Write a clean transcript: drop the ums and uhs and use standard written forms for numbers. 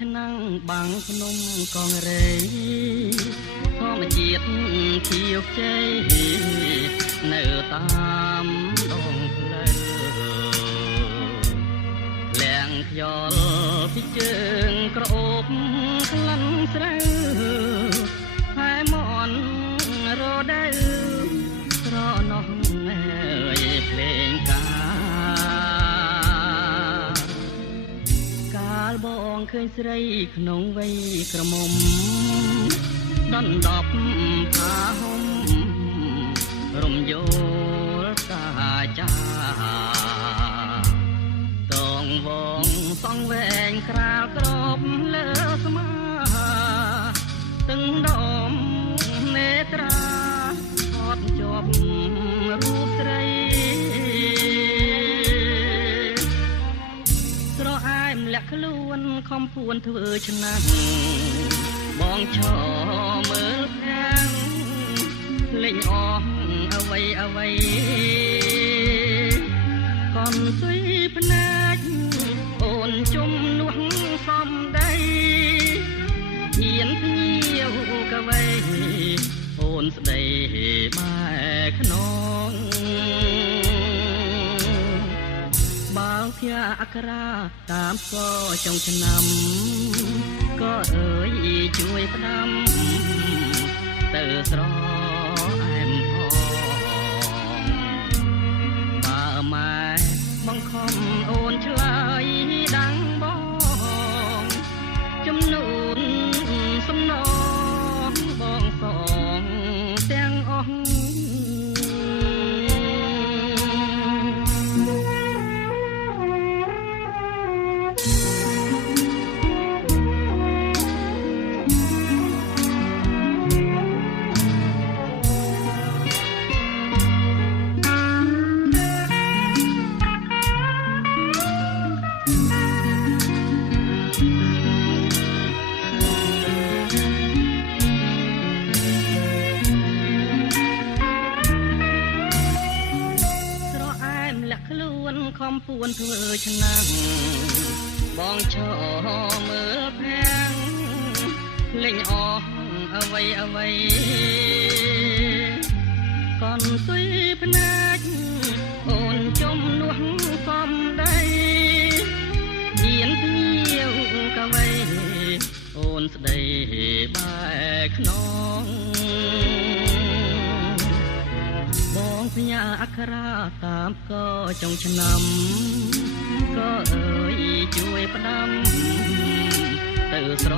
ឆ្នាំងបាំងភ្នំកងរេធម្មជាតិខៀវខ្ចីនៅតាមដងផ្លូវលៀងខ្យល់ពីជើងក្រអូបក្លិនស្រូវហើយមន់រដូវស្រណោះអើយភ្លេងកាលបងឃើញស្រីក្នុងវ័យក្រមុំដណ្ដប់ผ้าห่មរំយោលតាចាតងវងសងវែងក្រាលក្របលើស្មាទឹងដមនេត្រាថតជាប់រូបស្រីស្រអែមលាក់ខ្លួនខំពួនធ្វើឆ្នាំបងឈរមើលខាងលេងអស់អ្វីកូនសុយភ្នែកអូនជំនួសសំដីហ៊ានភ្ញៀវកវៃអូនស្ដីបែខ្នងបើភ័ក្រអក្សរាតាមស្គរចុងឆ្នាំក៏អើយជួយផ្ដាំទៅស្រអែមផងបើម៉ែបង្ខំអូនឆ្លើយដាំងបងចំនួនសំណងបងសងទាំងអស់ខ្លួនខំពួនធ្វើឆ្នាំបងឈរមើលភាំងលេងអស់អ្វីកូនសុយភ្នែកអូនជំនួសសំដីហ៊ានភ្ញៀវកវៃអូនស្ដីបែខ្នងបងផ្ញើអក្សរាតាមក៏ចុងឆ្នាំក៏អើយជួយផ្ដាំទៅស្រ